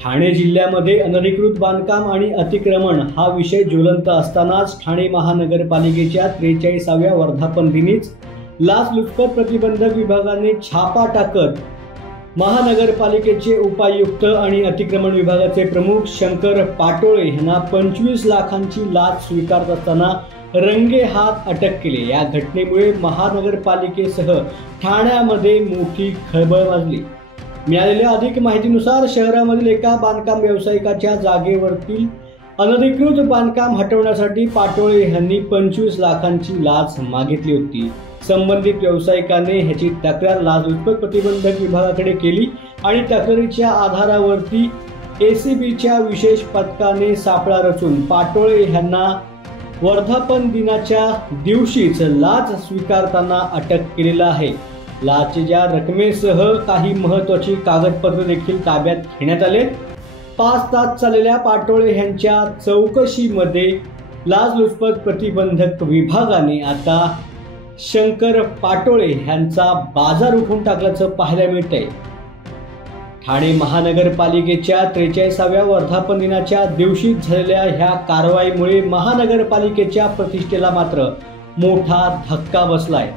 ठाणे जिल्ह्यामध्ये अनधिकृत बांधकाम आणि अतिक्रमण हा विषय ज्वलंत असतानाच ठाणे महानगरपालिकेच्या 43व्या वर्धापन दिनीच लाचलुचपत प्रतिबंधक विभागाने छापा टाकत महानगरपालिकेचे उपायुक्त आणि अतिक्रमण विभागाचे प्रमुख शंकर पाटोळे यांना 25 लाखांची लाच स्वीकारत असताना रंगेहात अटक केली। या घटनेमुळे महानगरपालिकेसह ठाण्यामध्ये मोठी खळबळ माजली। मिळालेल्या अधिक माहितीनुसार शहरामधील एका बांधकाम व्यावसायिकाच्या जागेवरतील अनधिकृत बांधकाम हटवण्यासाठी पाटोळे यांनी 25 लाखांची लाच मागितली होती। संबंधित व्यावसायिकाने ह्याची तक्रार लाचलुचपत प्रतिबंधक विभागाकडे केली आणि तक्रारीच्या आधारावरती एसीबीच्या विशेष पथकाने सापळा रचून पाटोळे यांना वर्धापन दिनाच्या दिवशीच लाच स्वीकारताना अटक केलेला आहे। लाचेच्या रकमेसह काही महत्त्वाची कागदपत्रे देखील ताब्यात घेण्यात आले। 5 तास चाललेल्या पाटोळे यांच्या चौकशीमध्ये लाचलुचपत प्रतिबंधक विभागाने आता शंकर पाटोळे यांचा बाजार उठवून टाकल्याचं पाहायला मिळतंय। ठाणे महानगरपालिकेच्या 43व्या वर्धापन दिनाच्या दिवशी झालेल्या ह्या कारवाईमुळे महानगरपालिकेच्या प्रतिष्ठेला मात्र मोठा धक्का बसलाय।